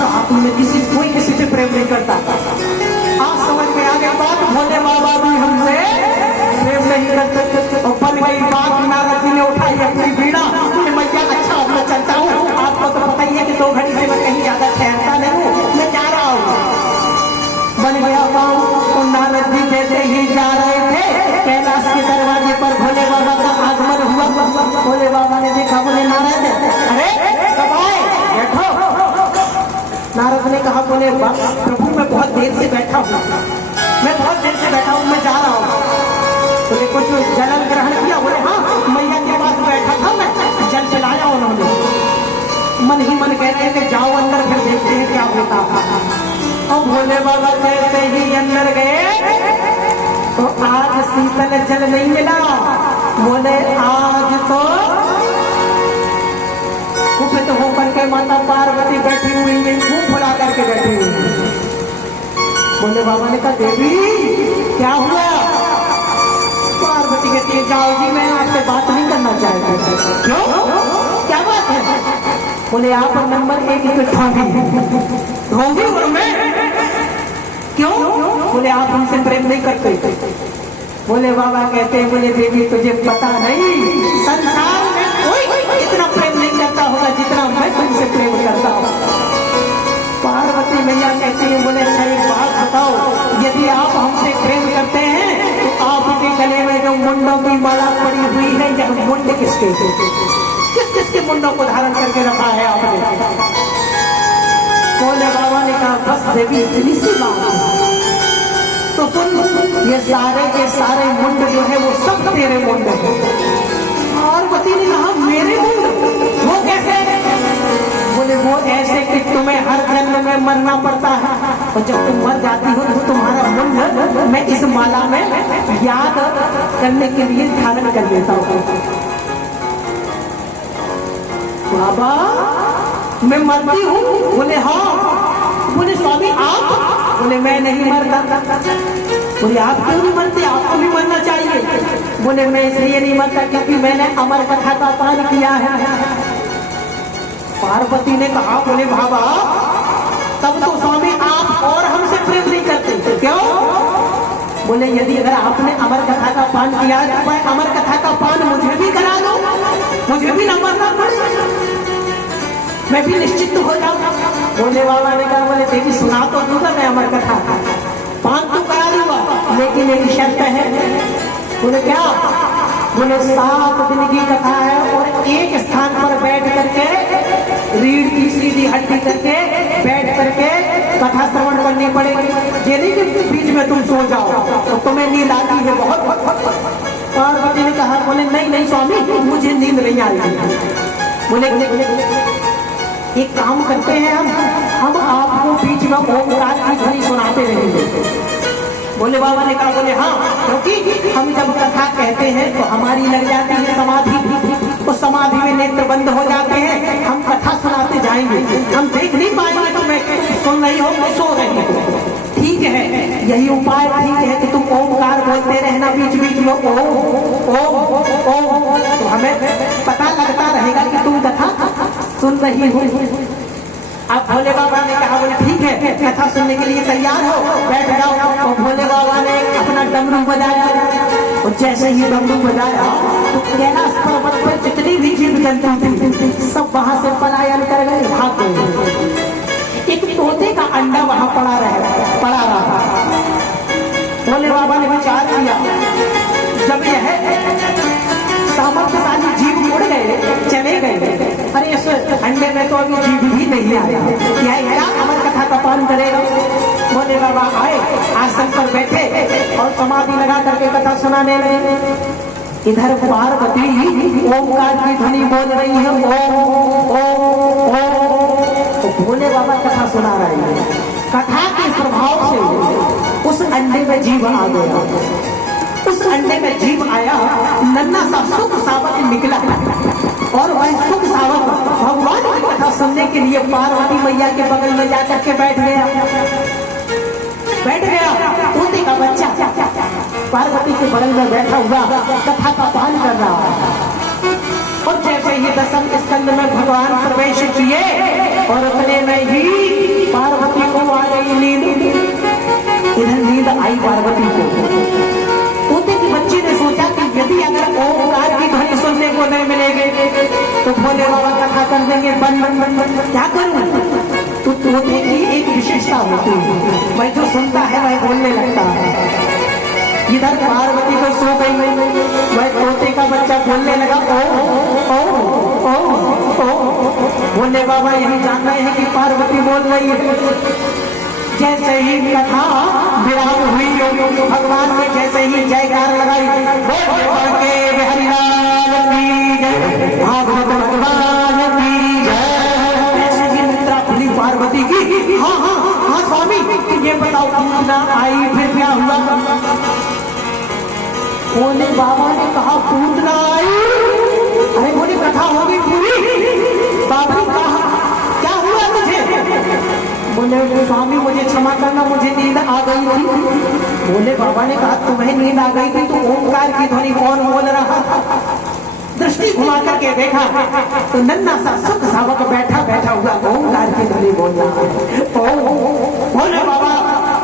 आप में कोई किसी से प्रेम नहीं करता। आज समझ में आ गई बात, भोले बाबा भी हमसे प्रेम नहीं करते। और बन गई बात, नारद जी ने उठाई अपनी बीड़ा, मैया अच्छा मैं चलता हूँ, आपको तो पता ही है कि 2 घड़ी से मैं कहीं ज्यादा ठहरता नहीं हूँ, मैं जा रहा हूँ। बन गया काम। तो नारद जी जैसे ही जा रहे थे, कैलाश के दरवाजे पर भोले बाबा का आगमन हुआ। भोले बाबा ने देखा, बोले नारद अरे कब आए, बैठो। नारद ने कहा, बोले प्रभु मैं बहुत देर से बैठा हूँ, मैं बहुत देर से बैठा हूँ, मैं जा रहा हूँ। बोले कुछ जल ग्रहण किया? बोले हाँ, मैया के पास बैठा था मैं, जल पिलाया उन्होंने। मन ही मन कह रहे थे जाओ अंदर, फिर देखते हैं क्या होता है। और भोले बाबा जैसे ही अंदर गए तो आज शीतल जल नहीं मिला। बोले आज तो कुपित होकर के माता पार्वती बैठी हुई है, मुंह फुला करके बैठी हुई है। भोले बाबा ने कहा, देवी क्या हुआ? पार्वती कहती है, जाओ जी मैं आपसे बात नहीं करना चाहती। क्यों, क्या बात है? बोले आप नंबर 1 इकट्ठा होगी और मैं क्यों? बोले आप हमसे प्रेम नहीं करते। बोले बाबा कहते हैं, बोले देवी तुझे पता नहीं, संसार में कोई इतना प्रेम नहीं करता होगा जितना मैं तुमसे प्रेम करता हूँ। पार्वती मैया कहती है, बोले अच्छा एक बात बताओ, यदि आप हमसे प्रेम करते हैं तो आपके गले में जो मुंडों की माला पड़ी हुई है, यह मुंड किसके, किस किसके मुंडों को धारण करके रखा है आपने? भोले बाबा ने कहा, बस देवी इतनी सी बात है। तो सुन, ये सारे के सारे मुंड जो है वो सब तेरे मुंड है। पार्वती ने कहा, मेरे मुंड? वो कैसे? बोले वो ऐसे कि तुम्हें हर जन्म में मरना पड़ता है, और जब तुम मर जाती हो तो तुम्हारा मुंड मैं इस माला में याद करने के लिए धारण कर लेता हूँ। बाबा मैं मरती हूँ? बोले हाँ। बोले स्वामी आप? बोले मैं नहीं मरता। बोले आप क्यों नहीं मरते, आपको भी मरना चाहिए। बोले मैं इसलिए नहीं मरता क्योंकि मैंने अमर कथा का पान किया है। पार्वती ने कहा, बोले बाबा तब तो स्वामी आप और हमसे प्रेम नहीं करते। क्यों? बोले यदि अगर आपने अमर कथा का पान किया तो मैं अमर कथा का पान मुझे भी करा दो, मुझे भी न मरना पड़े, मैं भी निश्चित हो जाऊंगा। भोले बाबा ने कहा, बोले देवी सुना तो दूंगा मैं अमर कथा, पान तो करा दूंगा, लेकिन एक शर्त है। बोले क्या? बोले 7 दिन की कथा है और एक स्थान पर बैठ करके रीढ़ की सीधी हड्डी करके बैठ करके कथा श्रवण करनी पड़ेगी। ये नहीं कि बीच में तुम सो जाओ तो तुम्हें नींद आती है बहुत। पार्वती ने कहा, बोले नहीं नहीं स्वामी मुझे नींद नहीं आएगी। बोले एक काम करते हैं, हम आपको बीच में ओमकार की ध्वनि सुनाते रहेंगे। भोले बाबा ने कहा, बोले हाँ, क्योंकि हम जब कथा कहते हैं तो हमारी लग जाती है समाधि, तो समाधि में नेत्र बंद हो जाते हैं, हम कथा सुनाते जाएंगे, हम देख नहीं पाएंगे तो मैं सुन रही हो मैं सो रही हूँ। ठीक है, यही उपाय ठीक है कि तुम ओमकार बोलते रहना बीच बीच में, ओम ओम ओम, तो हमें पता लगता रहेगा कि तुम कथा सुन रही हो। अब भोले बाबा ने कहा, बोले ठीक है कथा सुनने के लिए तैयार हो, बैठ जाओ। और भोले बाबा ने अपना डमरू बजाया, और जैसे ही डमरू बजाया तो कैलाश पर्वत पर जितनी भी जीव जंतु थे सब वहां से पलायन कर गए, भाग गए। एक तोते का अंडा वहां पड़ा रहा। भोले बाबा ने विचार किया, जब यह सामर्थ्यशाली जीव उड़ गए, चले गए, अरे इस अंडे में तो अभी जीव भी नहीं आया, यह क्या अमर कथा का पान करेगा। भोले बाबा आए, आसन पर बैठे और समाधि लगा करके कथा सुनाने लगे। इधर पार्वती ओमकार की ध्वनि बोल रही है, ओम ओम ओम, तो भोले बाबा कथा सुना रहे हैं। कथा के प्रभाव से उस अंडे में जीव आ गया। उस अंडे में जीव आया, नन्हा सा सुख सावक निकला, और वह सुख सावक भगवान की कथा सुनने के लिए पार्वती मैया के बगल में जाकर के बैठ गया। तोते का बच्चा पार्वती के बगल में बैठा हुआ कथा का पान कर रहा। और जैसे ही 10वें स्कंद में भगवान प्रवेश किए और उतने में ही पार्वती को आ गई नींद। इधर नींद आई पार्वती को। तोते की बच्ची ने सोचा कि यदि अगर ओंकार की ध्वनि सुनने को नहीं मिलेगी तो भोले बाबा कथा कर देंगे बंद। क्या करूं? तो तोते की एक विशेषता होती है, वह जो सुनता है वह बोलने लगता है। इधर पार्वती तो सो गई, वह तोते का बच्चा बोलने लगा ओ ओ ओ ओ। भोले बाबा यही जान रहे हैं कि पार्वती बोल रही है। जैसे ही कथा विराम हुई, भगवान ने जैसे ही जयकार लगाई, भागवत भगवान की जय। ऐसे ही मुद्रा खुली पार्वती की। हाँ हाँ हाँ स्वामी, ये बताओ पूतना आई फिर क्या हुआ? भोले बाबा ने कहा पूतना आई? अरे बोले कथा हो गई पूरी। बाबा ने कहा क्या हुआ तुझे? बोले स्वामी मुझे क्षमा करना, मुझे नींद आ गई थी। बोले बाबा ने कहा तुम्हें नींद आ गई थी तो ओंकार की ध्वनि कौन बोल रहा था? दृष्टि घुमा करके देखा तो नन्ना सा सुख सावक बैठा बैठा हुआ ओंकार की ध्वनि बोल रहा है। भोले बाबा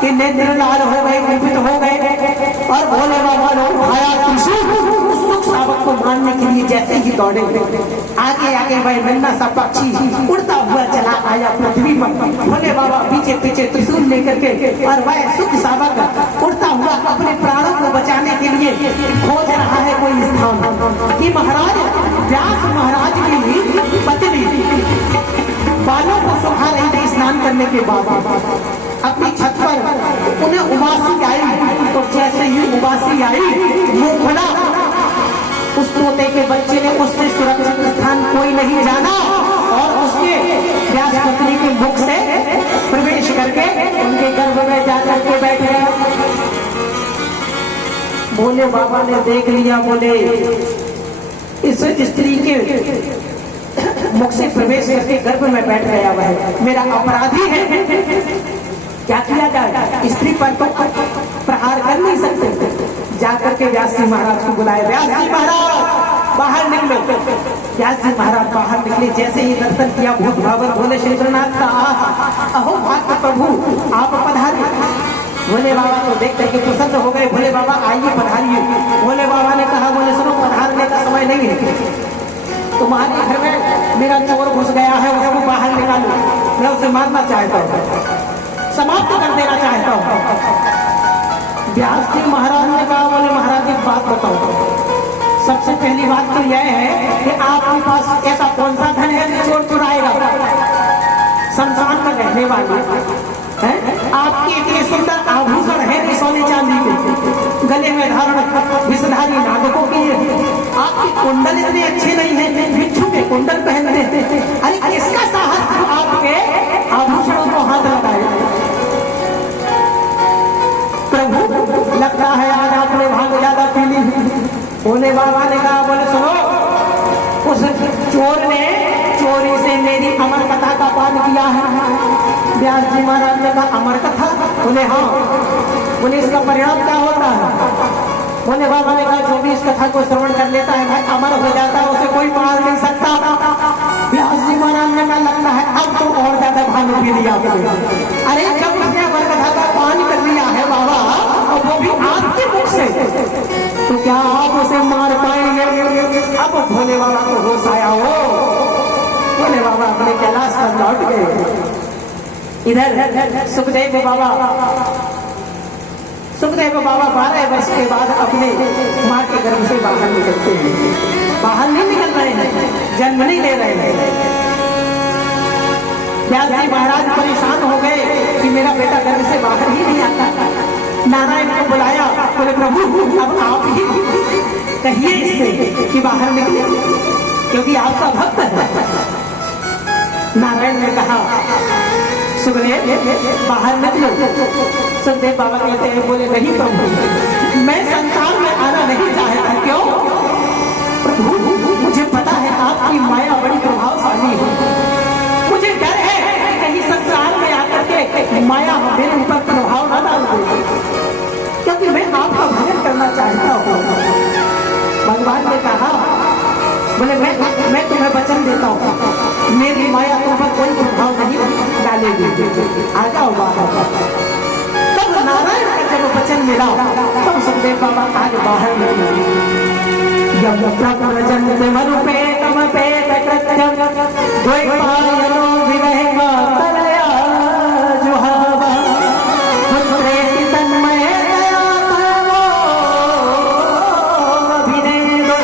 के नेत्र लाल हो गए, कुपित हो गए और भोले बाबा ने उठाया त्रिशूल। सुख सावक को मारने के लिए जैसे ही दौड़े, आगे आगे वह नन्ना सा पक्षी उड़ता हुआ चला आया पृथ्वी पर। भोले बाबा पीछे पीछे त्रिशूल लेकर के और वह सुख सावक उड़ता हुआ अपने प्राणों को बचाने के लिए खोज रहा है कोई स्थान। कि महाराज व्यास महाराज की पत्नी बालों को सुखा रही थी स्नान करने के बाद। अपनी छत पर उन्हें उबासी आई, तो जैसे ही उबासी आई मुंह खुला, उस तोते के बच्चे ने उससे सुरक्षित स्थान कोई नहीं जाना और उसके व्यास पत्नी के मुख से प्रवेश करके उनके गर्भ में जाकर के बैठ गया। भोले बाबा ने देख लिया, बोले इस स्त्री के मुख से प्रवेश करके गर्भ में बैठ गया वह मेरा अपराधी है। क्या किया जाए? स्त्री पर तो प्रहार कर नहीं सकते। जाकर के व्यास जी महाराज को बुलाए। व्यास जी महाराज बाहर निकलो। व्यास जी महाराज बाहर निकले। जैसे ही दर्शन किया भूत भावर भोले शंकरनाथ का, अहो भक्त प्रभु आप पधारिए। भोले बाबा को देख करके प्रसन्न हो गए। भोले बाबा आइए पधारिए। भोले बाबा ने कहा बोले सुनो पधारने का समय नहीं है, तुम्हारे घर में मेरा चोर घुस गया है, उसको बाहर निकालो। मैं उसे मारना चाहता हूँ, समाप्त कर देना चाहता हूँ। व्यास जी महाराज ने कहा बोले महाराज एक बात बताओ। सबसे पहली बात तो यह है कि आपके पास ऐसा कौन सा धन है जो चोर चुराएगा? शमशान में रहने वाले हैं, आपके इतने सुंदर आभूषण है सोने चांदी के, गले में धारण विषधारी नागकों के, आपके कुंडल इतने अच्छे नहीं है, बिच्छू के कुंडल पहनते हैं। अरे किसका साहस आपके आभूषणों को हाथ लगाए? प्रभु लगता है आज आपने भांग ज्यादा पी ली। भोले बाबा ने कहा बोले सुनो, उस चोर ने चोरी से मेरी अमर कथा का पान किया है। व्यास जी महाराज ने कहा अमर कथा? बोले हाँ। बोले इसका परिणाम क्या होता है? भोले बाबा ने कहा जो भी इस कथा को श्रवण कर लेता है भाई अमर हो जाता है, उसे कोई मार नहीं सकता। व्यास जी महाराज ने कहा लगता है अब तो और ज्यादा भांग पी लिया। अरे जब उसने अमर कथा का पान कर लिया है बाबा, और वो भी आपके मुख से, तो क्या आप उसे मार पाएंगे? अब भोले बाबा को होश आया हो। भोले बाबा अपने कैलाश पर लौट गए। इधर सुखदेव बाबा 12 वर्ष के बाद अपने माँ के गर्भ से बाहर निकलते हैं। बाहर नहीं निकल रहे हैं, जन्म नहीं ले रहे हैं। व्यास जी महाराज परेशान हो गए कि मेरा बेटा गर्भ से बाहर ही नहीं आता। नारायण को बुलाया, बोले प्रभु अब आप ही कहिए इससे कि बाहर निकले, क्योंकि आपका भक्त है। नारायण ने कहा सुखदेव बाहर निकलो। सुखदेव बाबा कहते हैं बोले नहीं प्रभु मैं संसार में आना नहीं चाहता। क्यों? प्रभु मुझे पता है आपकी माया बड़ी प्रभावशाली है, मुझे डर है कहीं संसार में आकर के माया मेरे ऊपर प्रभाव न डाल दे, क्योंकि मैं आपका भजन करना चाहता हूँ। भगवान ने कहा बोले मैं तुम्हें वचन देता हूँ, मेरी माया तुम पर कोई प्रभाव आ जाओ बाहर। तब नारायण का जब वचन मिला तब सुखदेव बाबा आज बाहर निकले। यम प्रजन्ते मरुपेतम पेत कृत्यम द्वैपायनो विरह तलया जुहावा पुत्रेति तन्मयतया तमो अभिनेदो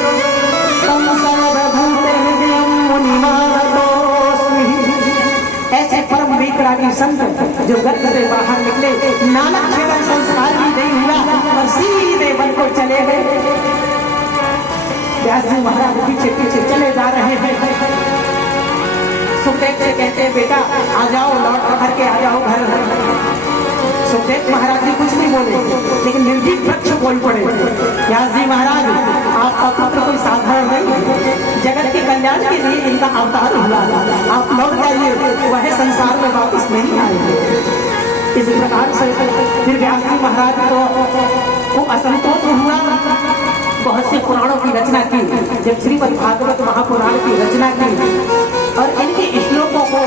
तम सर्वभूते हृदयं मुनिमानतोऽस्मि। ऐसे परम विकरागी संत जो गर्भ से बाहर निकले, नानक जीवन संस्कार भी नहीं हुआ और सीधे वन को चले गए। व्यास जी महाराज पीछे पीछे चले जा रहे हैं। सुखदेव से कहते हैं बेटा आ जाओ, लौट कर के आ जाओ घर। सुखदेव महाराज जी कुछ नहीं बोले, लेकिन निर्भीक वृक्ष बोल पड़े। व्यास जी महाराज आपका पुत्र कोई साधारण नहीं, जगत के कल्याण के लिए इनका अवतार हुआ, आप लौट जाइए, वह संसार में वापस नहीं आएंगे। इस प्रकार से फिर व्यास जी महाराज को असंतोष हुआ। बहुत से पुराणों की रचना की। जब श्रीमद् भागवत महापुराण की रचना की और इनके श्लोकों को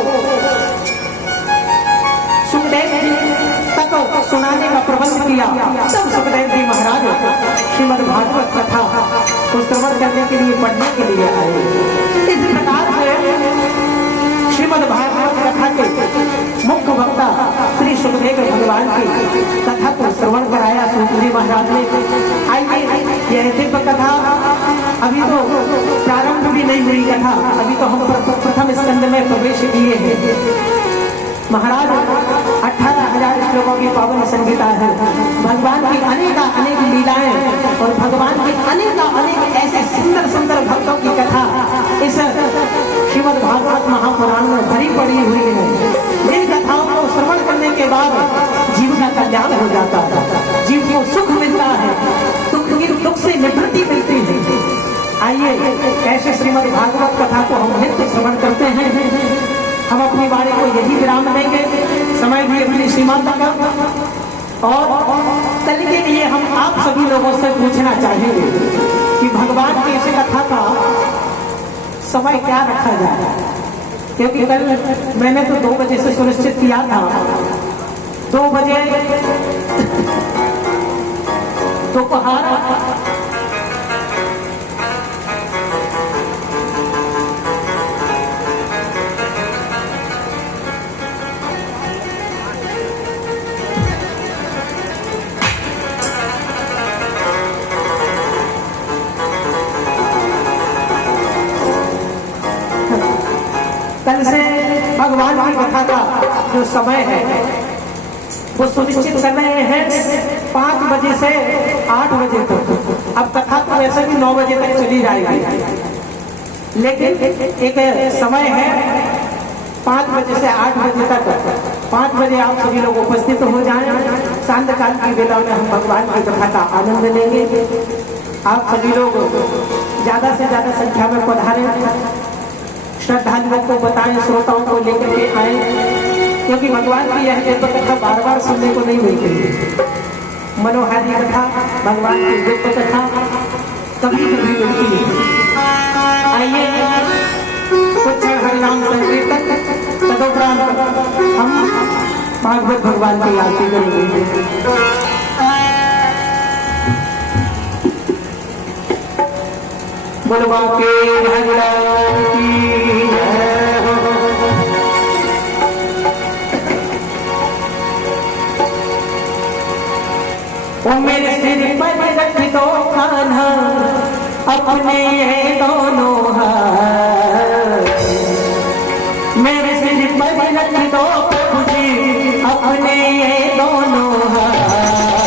सुखदेव जी तक सुनाने का प्रबंध किया, तब सुखदेव जी महाराज श्रीमद् भागवत कथा को श्रवण करने के लिए, पढ़ने के लिए आए। इस प्रकार से श्रीमद् भागवत कथा के मुख्य वक्ता श्री सुखदेव भगवान की कथा को श्रवण कराया सुखदेव जी महाराज ने। आइए यह दिव्य कथा, अभी तो प्रारंभ भी नहीं हुई कथा, अभी तो हम प्रथम स्कंद में प्रवेश किए हैं। महाराज 18,000 श्लोकों की पावन संगीता है। भगवान की अनेक लीलाएं और भगवान की अनेक ऐसे सुंदर सुंदर भक्तों की कथा इस श्रीमद् भागवत महापुराण में भरी पड़ी हुई है। इन कथाओं को श्रवण करने के बाद जीव का कल्याण हो जाता है, जीव को सुख मिलता है, दुख से निवृत्ति मिलती है। आइए ऐसे श्रीमद् भागवत कथा को हम नित्य श्रवण करते हैं। हम अपनी वाणी को यही विराम देंगे, समय भी अपनी सीमा तक। और कल के लिए हम आप सभी लोगों से पूछना चाहेंगे कि भगवान की इस कथा का समय क्या रखा जाए, क्योंकि कल मैंने तो 2 बजे से सुनिश्चित किया था। 2 बजे दोपहर कल से भगवान की कथा का जो समय है वो सुनिश्चित कर रहे हैं 5 बजे से 8 बजे तक। अब कथा तो वैसे भी 9 बजे तक चली जाएगी, लेकिन एक समय है 5 बजे से 8 बजे तक। 5 बजे आप सभी लोग उपस्थित हो जाएं। सांध्य काल की वेला में हम भगवान की कथा का आनंद लेंगे। आप सभी लोग ज्यादा से ज्यादा संख्या में पधारें, श्रद्धालुओं को बताएं, श्रोताओं को लेकर के आए, क्योंकि भगवान की यह दिव्य कथा बार बार सुनने को नहीं मिलती है। मनोहारी कथा, भगवान की दिव्य कथा कभी कभी मिलती है। आइए कुछ हरिनाम संकीर्तन, तदुपरांत हम भागवत भगवान की आरती करेंगे। बोलवा के भगवान की जय हो। ओ मेरे सिर पर रख दो कान्हा अपने ये दोनों हाथ, मेरे सिर पर रख दो प्रभु जी अपने ये दोनों हाथ।